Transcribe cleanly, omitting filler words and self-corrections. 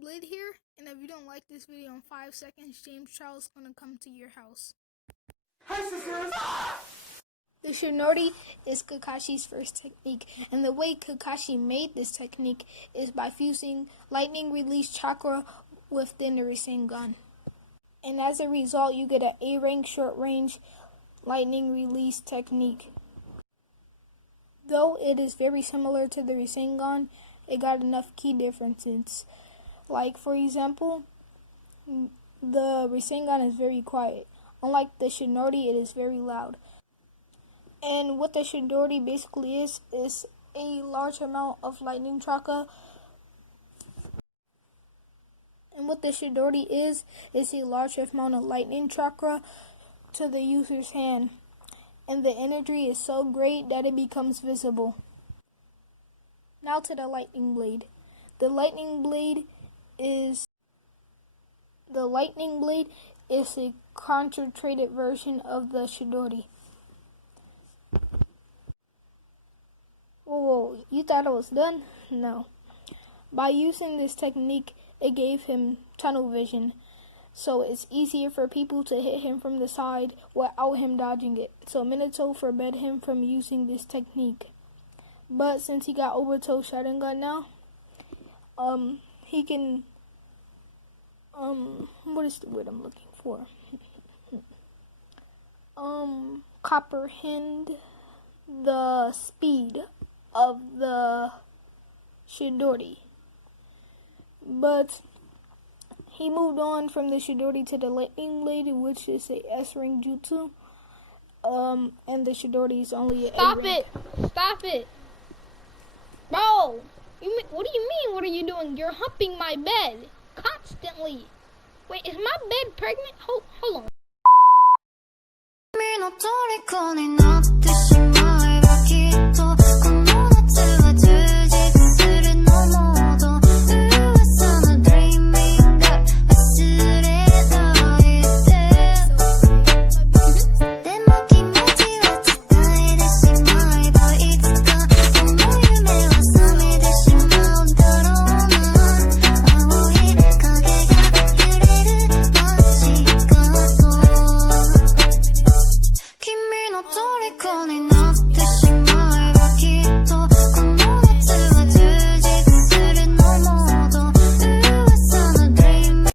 Blade here, and if you don't like this video in 5 seconds, James Charles is gonna come to your house. Hi, sisters! The chadori is Kakashi's first technique, and the way Kakashi made this technique is by fusing lightning release chakra within the Rasengan. And as a result, you get an A-rank short range lightning release technique. Though it is very similar to the Rasengan, it got enough key differences. Like, for example, the Rasengan is very quiet. Unlike the chadori, it is very loud. And what the chadori basically is a large amount of lightning chakra. And what the chadori is a large amount of lightning chakra to the user's hand. And the energy is so great that it becomes visible. Now to the lightning blade. The lightning blade is a concentrated version of the chadori. Whoa, you thought it was done? No. By using this technique, it gave him tunnel vision, so it's easier for people to hit him from the side without him dodging it. So Minato forbade him from using this technique. But since he got Obito Sharingan now, he can, what is the word I'm looking for? Comprehend the speed of the chadori. But he moved on from the chadori to the lightning blade, which is a S-rank jutsu. And the chadori is only a A-rank. Stop it! Bro! What do you mean? What are you doing? You're humping my bed constantly. Wait, is my bed pregnant? Hold on. 君の虜になってしまえばきっと